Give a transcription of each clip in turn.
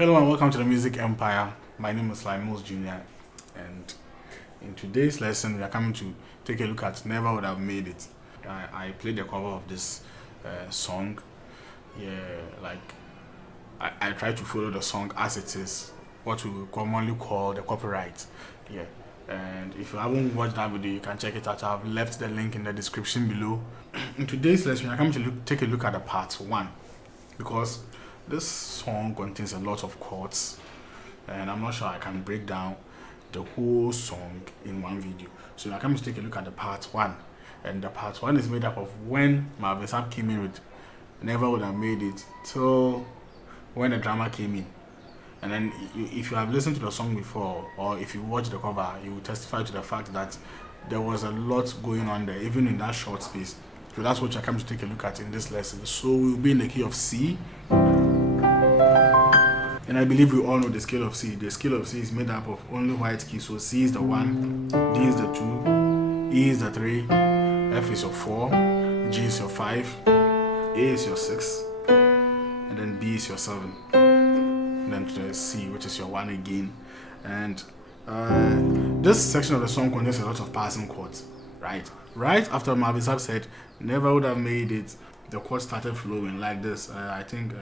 Hello and welcome to the Music Empire. My name is Limos Jr. and in today's lesson we are coming to take a look at Never Would Have Made It. I played the cover of this song. I try to follow the song as it is, what we commonly call the copyright. And if you haven't watched that video, you can check it out. I've left the link in the description below. In today's lesson we are coming to take a look at the part 1 because this song contains a lot of chords and I'm not sure I can break down the whole song in one video. So I'm coming to take a look at the part 1, and the part 1 is made up of when Marvin Sapp came in with Never Would Have Made It till when the drama came in. And then if you have listened to the song before or if you watch the cover, you will testify to the fact that there was a lot going on there even in that short space. So that's what you're coming to take a look at in this lesson. So we'll be in the key of C. And I believe we all know the scale of C. The scale of C is made up of only white keys. So C is the 1, D is the 2, E is the 3, F is your 4, G is your 5, A is your 6, and then B is your 7. And then to the C, which is your 1 again. And this section of the song contains a lot of passing chords, right? Right after Marvin Sapp said, Never Would Have Made It, the chords started flowing like this. I think...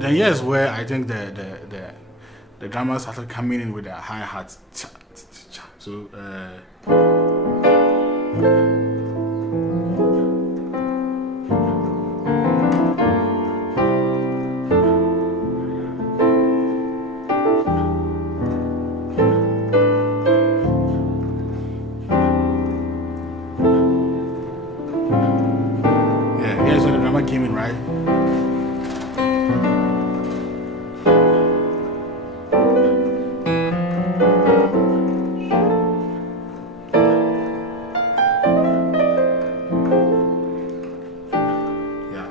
then here's where I think the drama started coming in with their hi-hats. So here's where the drama came in, right?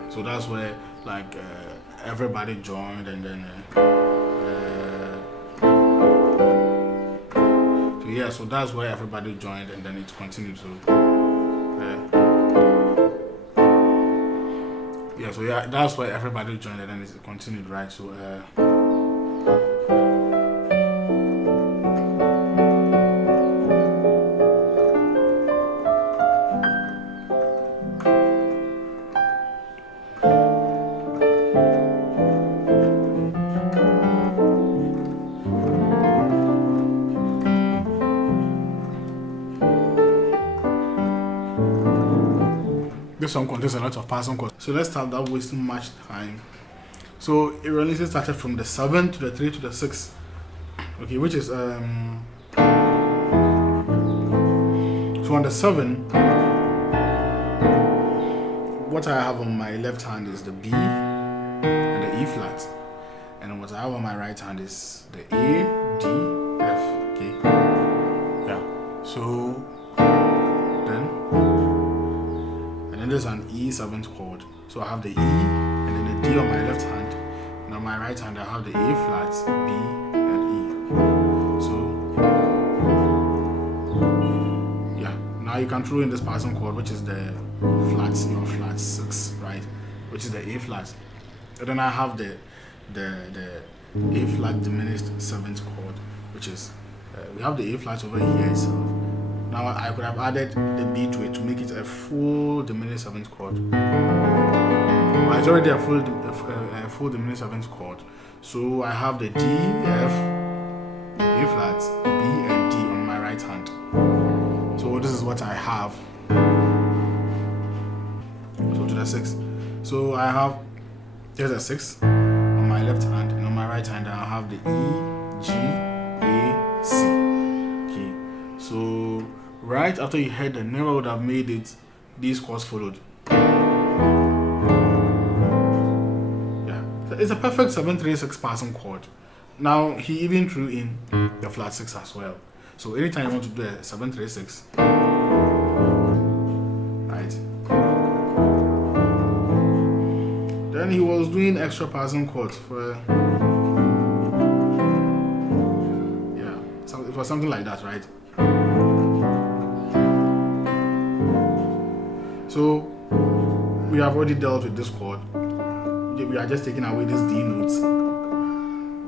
So that's where everybody joined, and then so that's where everybody joined, and then it continued. So that's where everybody joined, and then it continued, right? So this song contains a lot of passing chords. So let's start without wasting much time. So it really started from the 7 to the 3 to the 6. Okay, which is so on the 7, what I have on my left hand is the B and the E flat, and what I have on my right hand is the A, D, F. Okay, so and there's an E 7th chord. So I have the E and then the D on my left hand, and on my right hand I have the A flat, B, and E. So now you can throw in this passing chord, which is the flat, flat 6, right? Which is the A flat. And then I have the A flat diminished 7th chord, which is we have the A flat over here itself. Now I could have added the B to it to make it a full diminished 7th chord. Well, it's already a full diminished 7th chord. So I have the D, F, A flat, B, and D on my right hand. So this is what I have. So to the 6. So I have there's a 6 on my left hand, and on my right hand I have the E, G, A, C. Okay. So right after you heard the Never Would Have Made It, these chords followed. It's a perfect 7-3-6 passing chord. Now he even threw in the flat 6 as well. So anytime you want to do a 7-3-6, right? Then he was doing extra passing chords for, yeah, so it was something like that, right? So we have already dealt with this chord. We are just taking away this D notes,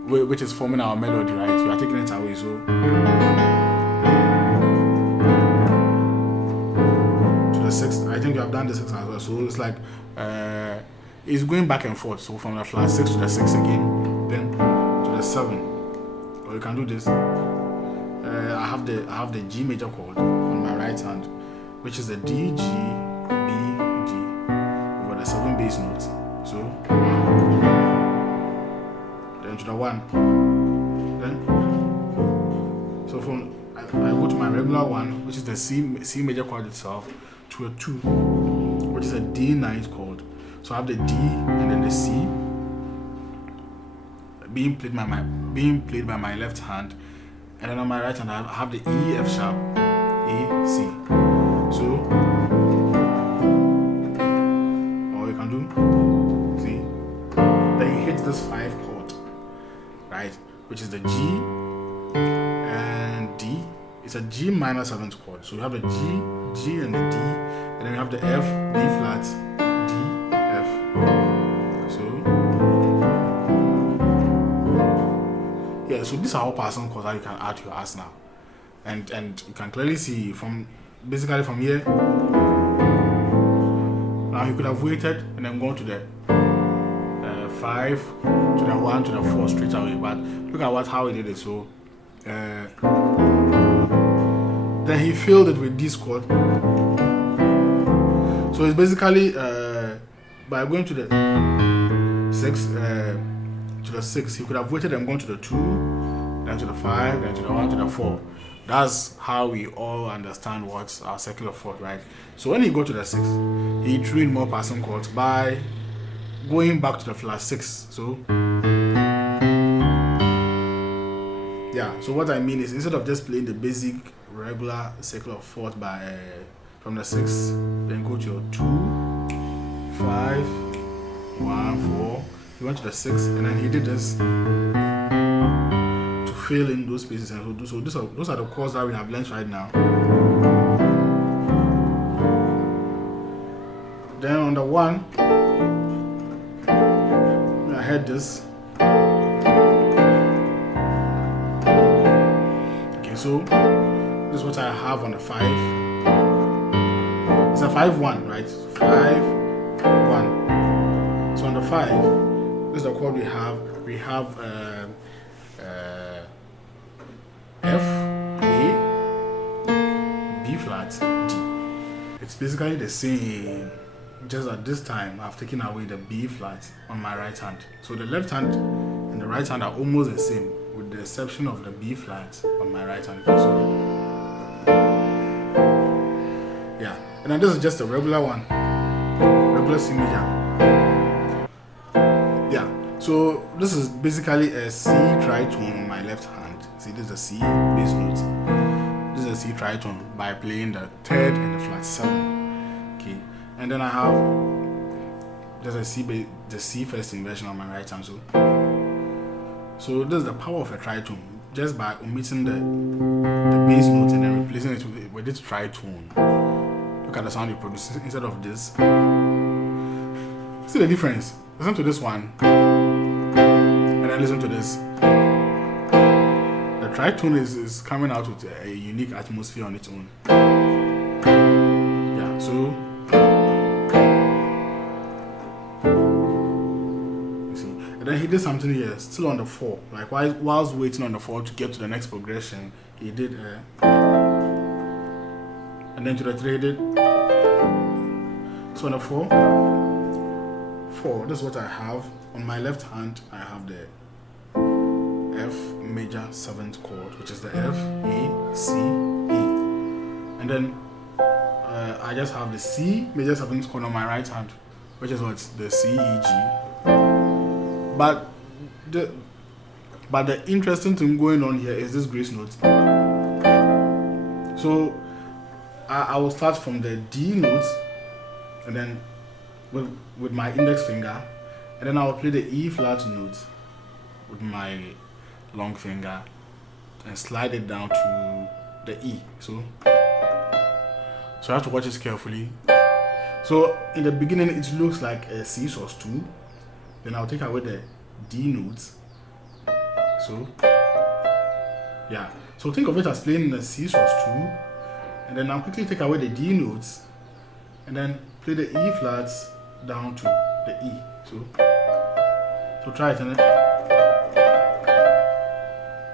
which is forming our melody, right? We are taking it away. So to the 6th, I think we have done the 6th as well. So it's like it's going back and forth. So from the flat 6 to the 6 again, then to the 7. Or you can do this. I have the G major chord on my right hand, which is the D, G, B, G over the 7 bass notes. So then to the 1. Then so from I go to my regular 1, which is the C major chord itself, to a 2, which is a D ninth chord. So I have the D and then the C being played by my left hand, and then on my right hand I have the E F sharp, A, C. So all you can do, see, then you hit this 5 chord, right, which is the G and D. It's a G minor 7th chord. So you have the G and the D, and then you have the F, D flat, D, F. So yeah, so these are all passing chords that you can add to your arsenal, and you can clearly see from basically from here. Now you could have waited and then gone to the 5 to the 1 to the 4 straight away, but look at how he did it. So then he filled it with this chord. So it's basically by going to the 6 to the 6, he could have waited and gone to the 2, then to the 5, then to the 1 to the 4. That's how we all understand what's our circular 4th, right? So when he go to the 6, he threw in more passing chords by going back to the flat 6. So yeah, so what I mean is, instead of just playing the basic regular circular 4th by from the 6, then go to your 2, 5, 1, 4. He went to the 6, and then he did this to fill in those spaces. And so those are the chords that we have learned right now. Then on the 1, I heard this. Okay, so this is what I have on the 5. It's a 5-1, right? 5-1. So on the 5, this is the chord we have. We have F, A, B flat, D. It's basically the same, just at this time I've taken away the B flat on my right hand. So the left hand and the right hand are almost the same, with the exception of the B flat on my right hand. So yeah, and then this is just a regular one, regular C major. Yeah, so this is basically a C tritone on my left hand. See, this is a C bass note. This is a C tritone by playing the 3rd and the flat 7. Okay, and then I have just a the C first inversion on my right hand. So this is the power of a tritone, just by omitting the bass note and then replacing it with this tritone. Look at the sound it produces instead of this. See the difference? Listen to this one, and then listen to this. The tritone is coming out with a unique atmosphere on its own. Yeah, so you see, and then he did something here, still on the 4. Like whilst waiting on the 4 to get to the next progression, he did, and then to the 3 he did. So on the 4, this is what I have on my left hand. I have the F major 7th chord, which is the F, A, C, E, and then I just have the C major 7th chord on my right hand, which is what, the C, E, G. But But the interesting thing going on here is this grace note. So I will start from the D note, and then with my index finger, and then I will play the E flat note with my long finger and slide it down to the E. So I have to watch this carefully. So in the beginning it looks like a C sus2. Then I'll take away the D notes. So yeah. So think of it as playing the C sus2, and then I'll quickly take away the D notes and then play the E flats down to the E. So try it, innit?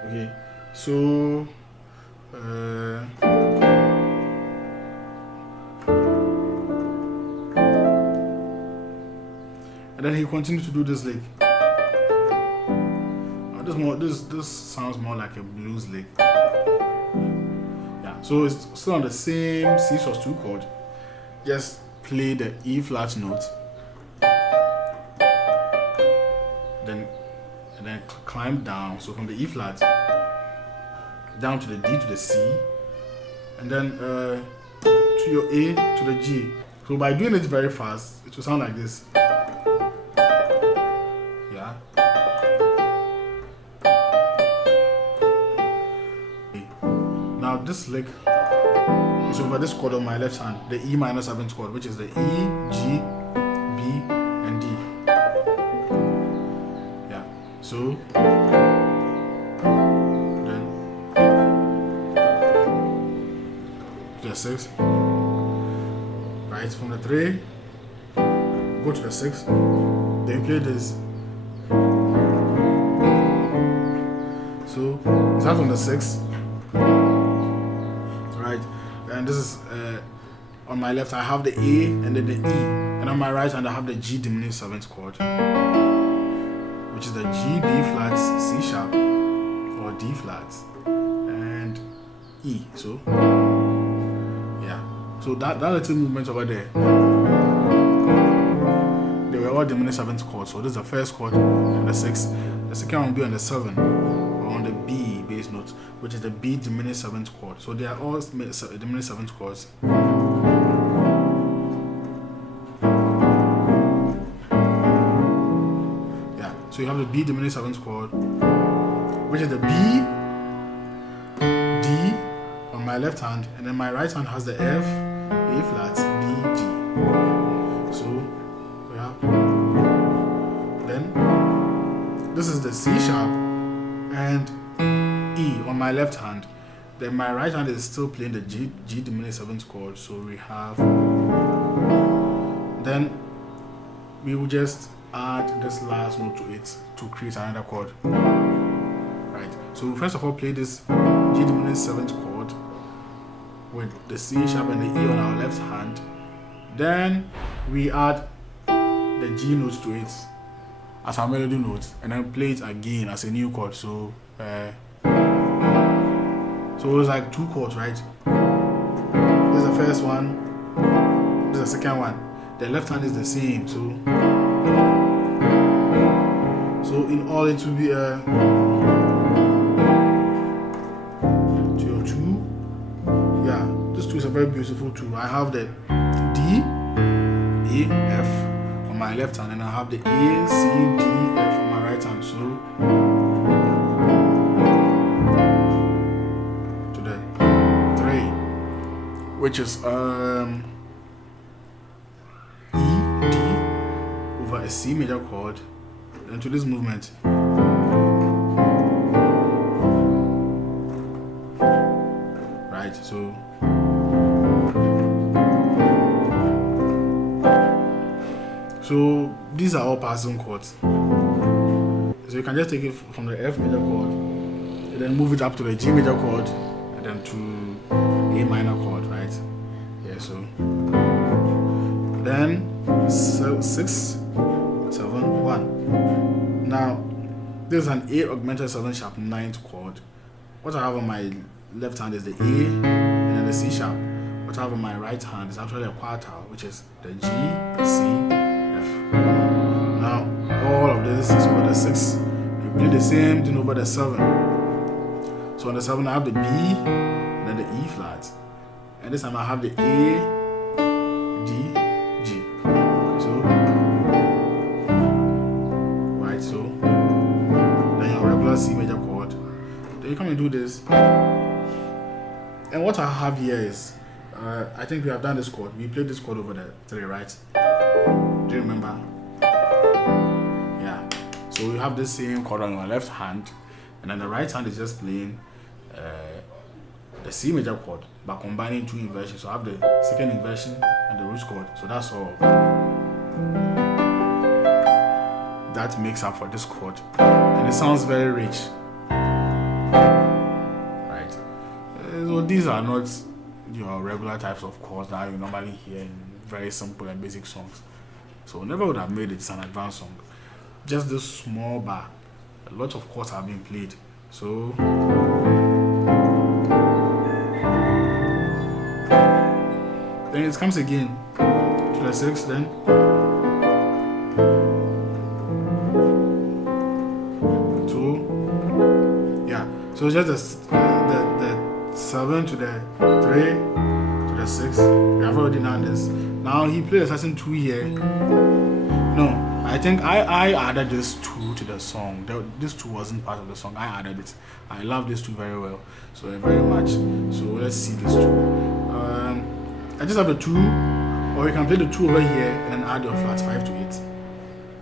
Okay. So and then he continued to do this lick. This sounds more like a blues lick. Yeah, so it's still on the same C sus2 chord. Just play the E flat note, and then climb down. So from the E flat down to the D to the C, and then to your A to the G. So by doing it very fast, it will sound like this. Yeah. Now this lick is over this chord on my left hand, the E minor 7th chord, which is the E, G, B, and D. Yeah. So then to the 6. Right, from the 3, go to the 6, then play this. So start from the 6. Right, and this is on my left I have the A and then the E, and on my right hand I have the G diminished 7th chord, which is the G, B flat, C sharp, or D flat, and E. So yeah, so that little movement over there, they were all diminished 7th chord. So this is the first chord on the 6, the second one will be on the 7, or on the B bass note, which is the B diminished 7th chord. So they are all diminished 7th chords. Yeah, so you have the B diminished 7th chord, which is the B, D on my left hand, and then my right hand has the F, A flat, B, G. So we have, then this is the C sharp and E on my left hand. Then my right hand is still playing the G diminished 7th chord. So we have, then we will just add this last note to it to create another chord. Right. So first of all, play this G diminished 7th chord with the C sharp and the E on our left hand. Then we add the G notes to it as our melody note, and then play it again as a new chord. So so it's like two chords, right? This is the first one, this is the second one. The left hand is the same, so in all it will be a 2. Yeah, this 2 is a very beautiful 2. I have the D, A, F on my left hand, and I have the A, C, D, F on my right hand. So to the 3, which is E, D over a C major chord, and to this movement. Right, so these are all passing chords. So you can just take it from the F major chord and then move it up to the G major chord and then to A minor chord, right? Yeah, so then 6, 7, 1. Now this is an A augmented 7 sharp 9th chord. What I have on my left hand is the A and then the C sharp. What I have on my right hand is actually a quartile, which is the G, C, F. Now all of this is over the 6. You play the same thing over the 7. So on the 7 I have the B, and then the E flat, and this time I have the A, D, G. So right, so then your regular C major chord. Then you come and do this. And what I have here is, I think we have done this chord. We played this chord over the 3, right? Do you remember? Yeah. So we have the same chord on your left hand, and then the right hand is just playing the C major chord, but combining 2 inversions. So I have the second inversion and the root chord. So that's all that makes up for this chord, and it sounds very rich. Right. So these are not your regular types of chords that you normally hear in very simple and basic songs. So never would have made it an advanced song. Just this small bar. A lot of chords have been played. So then it comes again to the 6, then so just the 7 to the 3 to the 6. We have already done this. Now he played a certain 2 here. No, I think I added this 2 to the song. This 2 wasn't part of the song. I added it. I love this 2 very well. So very much. So let's see this 2. I just have the 2, or you can play the 2 over here and then add your flat 5 to it.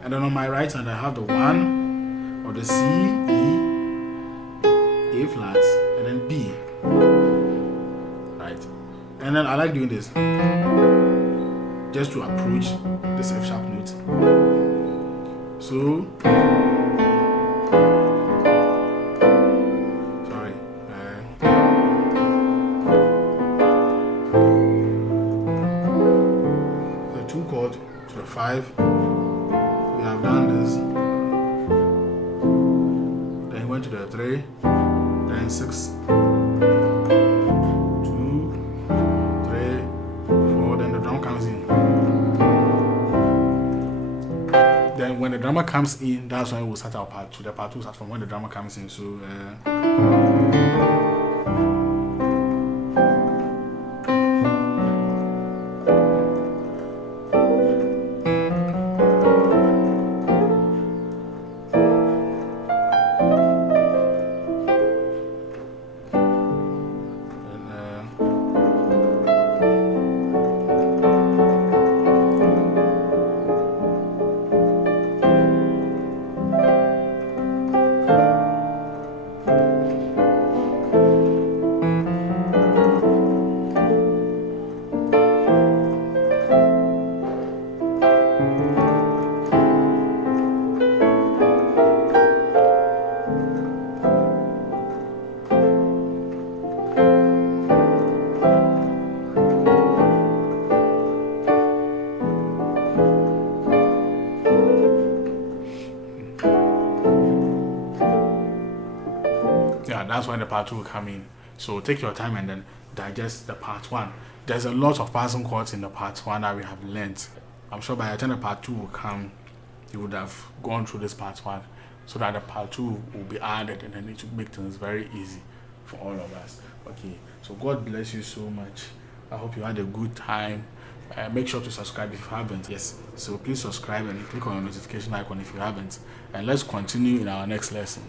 And then on my right hand I have the 1 or the C, E, A flats, and then B. Right. And then I like doing this just to approach this F sharp note. So sorry. The 2 chord to the 5. We have done this. Then went to the 3. Then 6, 2, 3, 4, then the drum comes in. Then when the drummer comes in, that's when we'll start our part 2. The part 2 starts from when the drummer comes in. So yeah, that's when the part 2 will come in. So take your time and then digest the part 1. There's a lot of passing chords in the part 1 that we have learned. I'm sure by the time the part 2 will come, you would have gone through this part 1, so that the part 2 will be added, and then it will make things very easy for all of us. Okay, so God bless you so much. I hope you had a good time. Make sure to subscribe if you haven't. Yes, so please subscribe and click on the notification icon if you haven't. And let's continue in our next lesson.